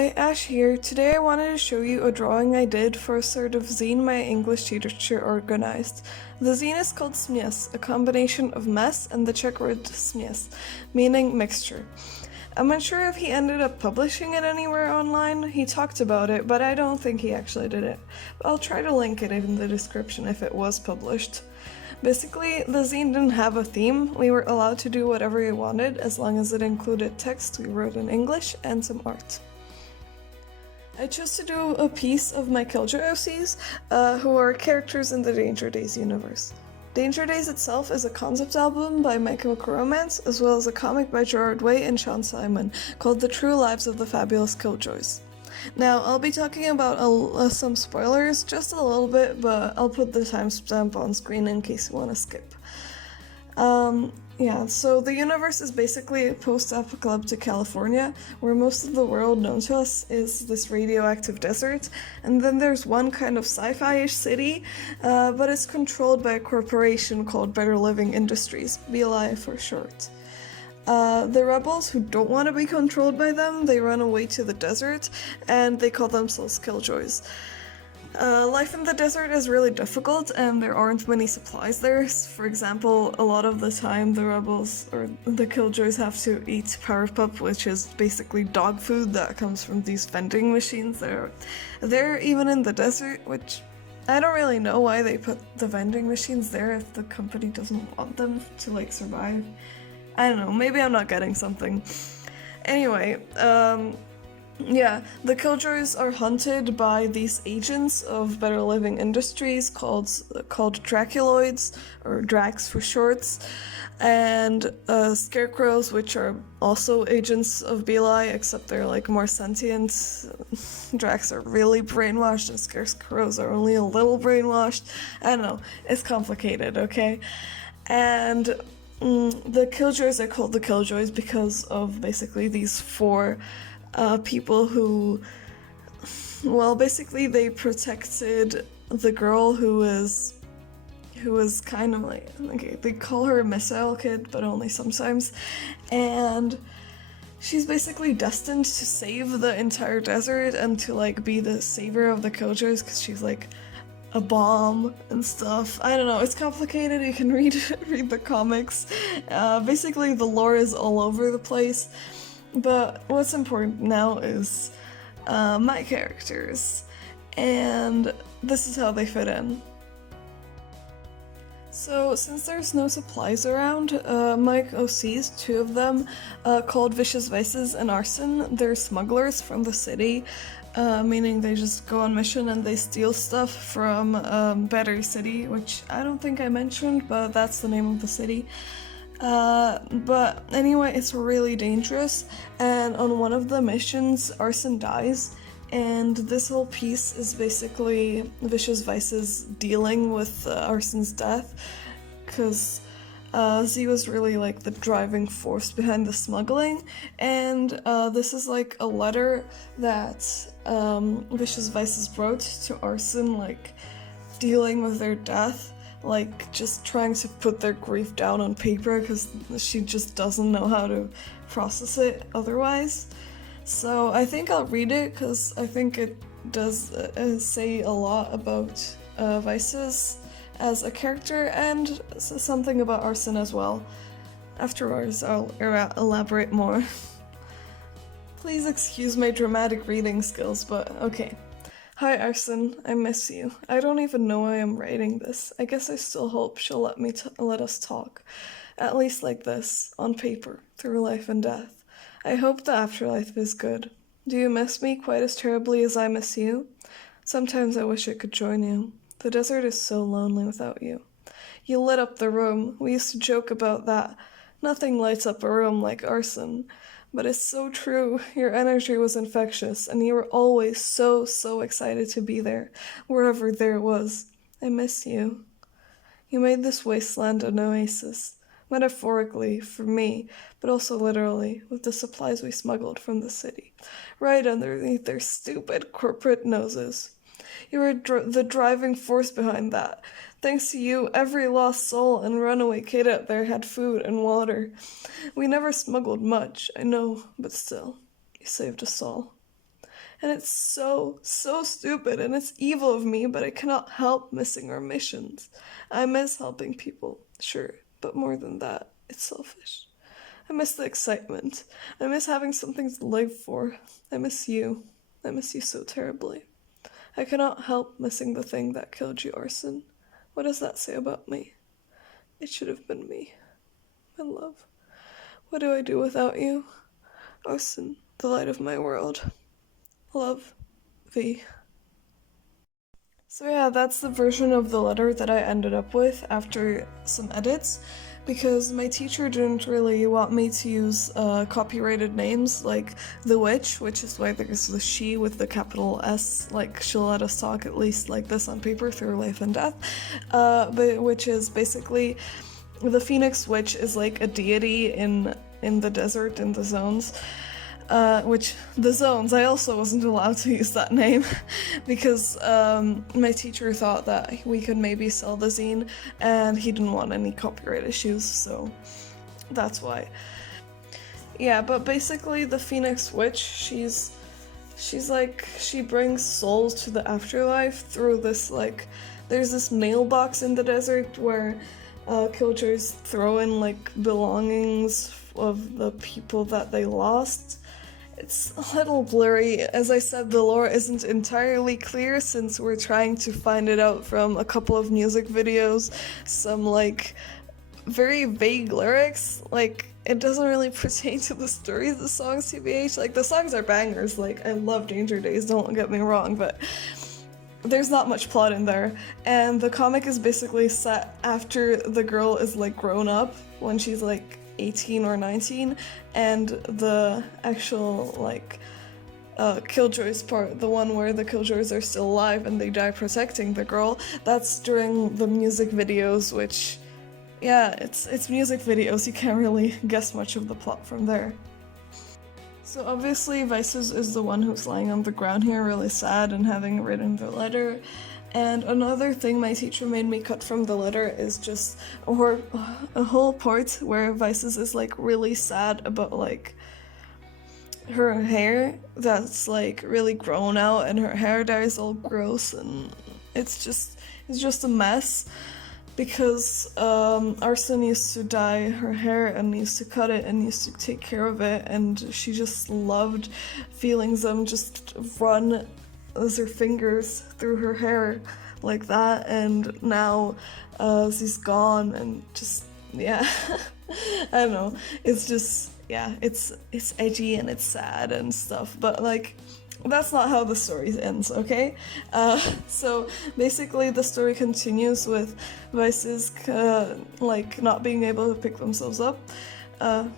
Hi, Ash here. Today I wanted to show you a drawing I did for a sort of zine my English teacher organized. The zine is called směs, a combination of mess and the Czech word směs, meaning mixture. I'm unsure if he ended up publishing it anywhere online. He talked about it, but I don't think he actually did it. I'll try to link it in the description if it was published. Basically, the zine didn't have a theme. We were allowed to do whatever we wanted as long as it included text we wrote in English and some art. I chose to do a piece of my Killjoy OCs, who are characters in the Danger Days universe. Danger Days itself is a concept album by My Chemical Romance, as well as a comic by Gerard Way and Sean Simon, called The True Lives of the Fabulous Killjoys. Now, I'll be talking about some spoilers, just a little bit, but I'll put the timestamp on screen in case you want to skip. So the universe is basically a post-apocalyptic California, where most of the world known to us is this radioactive desert, and then there's one kind of sci-fi-ish city, but it's controlled by a corporation called Better Living Industries, BLI for short. The rebels who don't want to be controlled by them, they run away to the desert, and they call themselves Killjoys. Life in the desert is really difficult and there aren't many supplies there. For example, a lot of the time the rebels or the Killjoys have to eat power pup, which is basically dog food that comes from these vending machines. They're even in the desert, which I don't really know why they put the vending machines there if the company doesn't want them to survive. I don't know, maybe I'm not getting something. Anyway, the Killjoys are hunted by these agents of Better Living Industries called Draculoids, or Dracs for shorts, and Scarecrows, which are also agents of BLI, except they're more sentient. Dracs are really brainwashed, and Scarecrows are only a little brainwashed. I don't know, it's complicated, okay? And the Killjoys are called the Killjoys because of basically these four people who, basically they protected the girl who is kind of they call her a missile kid, but only sometimes, and she's basically destined to save the entire desert and to be the savior of the Killjoys because she's a bomb and stuff. I don't know, it's complicated. You can read the comics. Basically the lore is all over the place, but what's important now is my characters, and this is how they fit in. So, since there's no supplies around, my OCs, two of them, called Vicious Vices and Arson, they're smugglers from the city, meaning they just go on mission and they steal stuff from Battery City, which I don't think I mentioned, but that's the name of the city. But anyway, it's really dangerous, and on one of the missions, Arson dies, and this whole piece is basically Vicious Vices dealing with Arson's death, because Z was really the driving force behind the smuggling, and this is a letter that Vicious Vices wrote to Arson, dealing with their death, just trying to put their grief down on paper because she just doesn't know how to process it otherwise. So I think I'll read it because I think it does say a lot about Vices as a character and something about Arson as well. Afterwards, I'll elaborate more. Please excuse my dramatic reading skills, but okay. Hi Arson, I miss you. I don't even know why I'm writing this. I guess I still hope she'll let us talk. At least like this, on paper, through life and death. I hope the afterlife is good. Do you miss me quite as terribly as I miss you? Sometimes I wish I could join you. The desert is so lonely without you. You lit up the room. We used to joke about that. Nothing lights up a room like arson. But it's so true. Your energy was infectious, and you were always so excited to be there, wherever there was. I miss you. You made this wasteland an oasis, metaphorically for me, but also literally, with the supplies we smuggled from the city, right underneath their stupid corporate noses. You were the driving force behind that. Thanks to you, every lost soul and runaway kid out there had food and water. We never smuggled much, I know, but still, you saved us all. And it's so, so stupid and it's evil of me, but I cannot help missing our missions. I miss helping people, sure, but more than that, it's selfish. I miss the excitement. I miss having something to live for. I miss you. I miss you so terribly. I cannot help missing the thing that killed you, Arson. What does that say about me? It should have been me. My love. What do I do without you? Arson, the light of my world. Love, V. So yeah, that's the version of the letter that I ended up with after some edits, because my teacher didn't really want me to use copyrighted names like The Witch, which is why there's the she with the capital S, like she'll let us talk at least like this on paper through life and death, but which is basically, the Phoenix Witch is like a deity in the desert, in the zones. Which, the zones, I also wasn't allowed to use that name because my teacher thought that we could maybe sell the zine and he didn't want any copyright issues, so that's why. Yeah, but basically the Phoenix Witch, she's like, she brings souls to the afterlife through this, like, there's this mailbox in the desert where killjoys throw in like belongings of the people that they lost. It's a little blurry. As I said, the lore isn't entirely clear since we're trying to find it out from a couple of music videos, some like very vague lyrics, like it doesn't really pertain to the story of the songs, TBH. Like the songs are bangers, like I love Danger Days, don't get me wrong, but there's not much plot in there. And the comic is basically set after the girl is like grown up, when she's like 18 or 19, and the actual like killjoys part, the one where the killjoys are still alive and they die protecting the girl, that's during the music videos, which, yeah, it's music videos, you can't really guess much of the plot from there. So obviously Vices is the one who's lying on the ground here really sad and having written the letter. And another thing my teacher made me cut from the letter is just a whole part where Vices is like really sad about like her hair that's like really grown out and her hair dye is all gross and it's just a mess. Because Arson used to dye her hair and used to cut it and used to take care of it, and she just loved feeling them just run as her fingers through her hair like that, and now she's gone and just, yeah, I don't know, it's just, yeah, it's edgy and it's sad and stuff, but like, that's not how the story ends, okay? So basically the story continues with Vices like not being able to pick themselves up,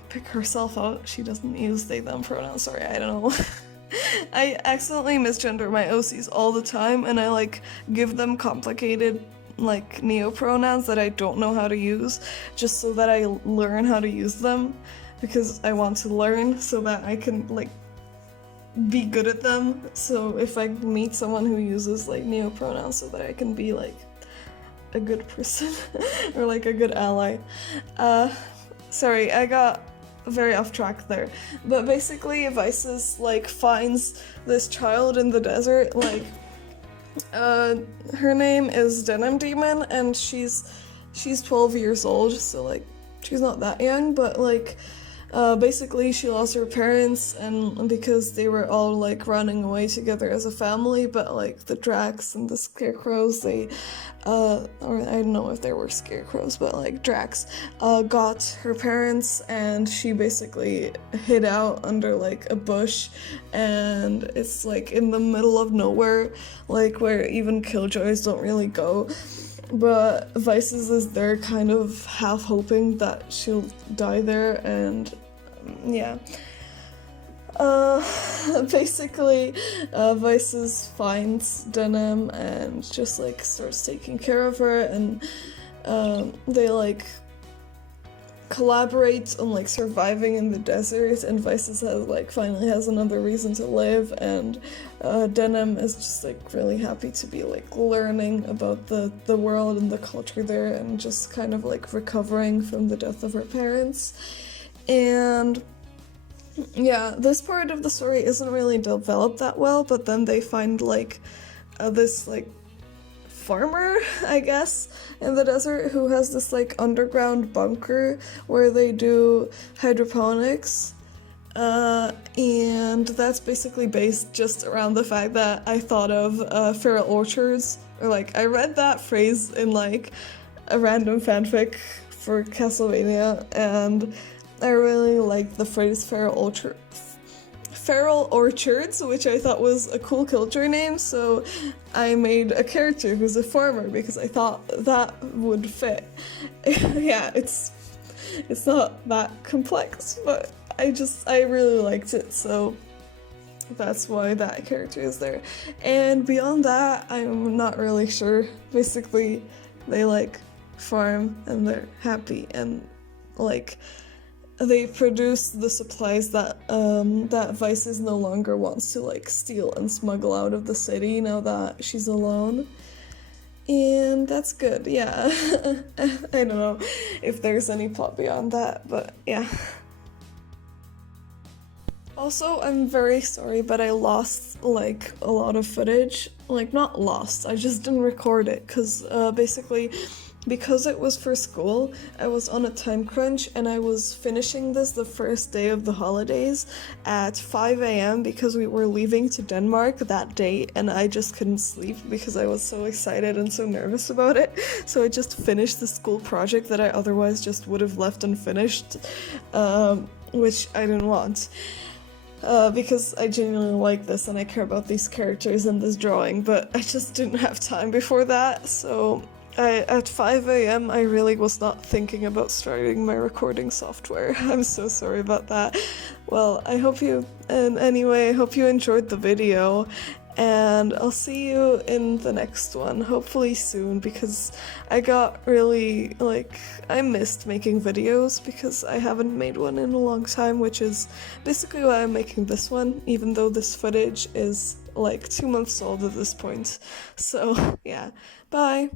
pick herself out. She doesn't use they them pronouns, sorry, I don't know. I accidentally misgender my OCs all the time and I like give them complicated like neo-pronouns that I don't know how to use just so that I learn how to use them, because I want to learn so that I can like be good at them. So if I meet someone who uses like neo-pronouns, so that I can be like a good person or like a good ally. Sorry, I got very off track there. But basically Vices like finds this child in the desert, like her name is Denim Demon and she's 12 years old, so like she's not that young, but like basically she lost her parents and because they were all like running away together as a family, but like the Drax and the Scarecrows, they or I don't know if there were scarecrows, but like Drax got her parents and she basically hid out under like a bush, and it's like in the middle of nowhere, like where even killjoys don't really go. But Vices is there kind of half hoping that she'll die there, and yeah. Basically, Vices finds Denim and just like starts taking care of her, and they like collaborate on like surviving in the desert, and Vices has like finally has another reason to live, and Denim is just like really happy to be like learning about the world and the culture there, and just kind of like recovering from the death of her parents. And Yeah, this part of the story isn't really developed that well, but then they find like this like farmer, I guess, in the desert who has this like underground bunker where they do hydroponics. And that's basically based just around the fact that I thought of feral orchards, or like I read that phrase in like a random fanfic for Castlevania, and I really liked the phrase feral orchards, which I thought was a cool killjoy name, so I made a character who's a farmer because I thought that would fit. Yeah, it's not that complex, but I really liked it, so that's why that character is there. And beyond that, I'm not really sure. Basically, they like farm and they're happy and like they produce the supplies that that Vices no longer wants to like steal and smuggle out of the city now that she's alone. And that's good, yeah. I don't know if there's any plot beyond that, but yeah. Also, I'm very sorry, but I lost like a lot of footage. Like, not lost, I just didn't record it because basically, because it was for school, I was on a time crunch and I was finishing this the first day of the holidays at 5 a.m. because we were leaving to Denmark that day and I just couldn't sleep because I was so excited and so nervous about it. So I just finished the school project that I otherwise just would have left unfinished, which I didn't want. Because I genuinely like this and I care about these characters and this drawing, but I just didn't have time before that, so at 5 a.m. I really was not thinking about starting my recording software. I'm so sorry about that. Well, I hope you enjoyed the video, and I'll see you in the next one, hopefully soon, because I got really, I missed making videos because I haven't made one in a long time, which is basically why I'm making this one, even though this footage is 2 months old at this point. So, yeah, bye!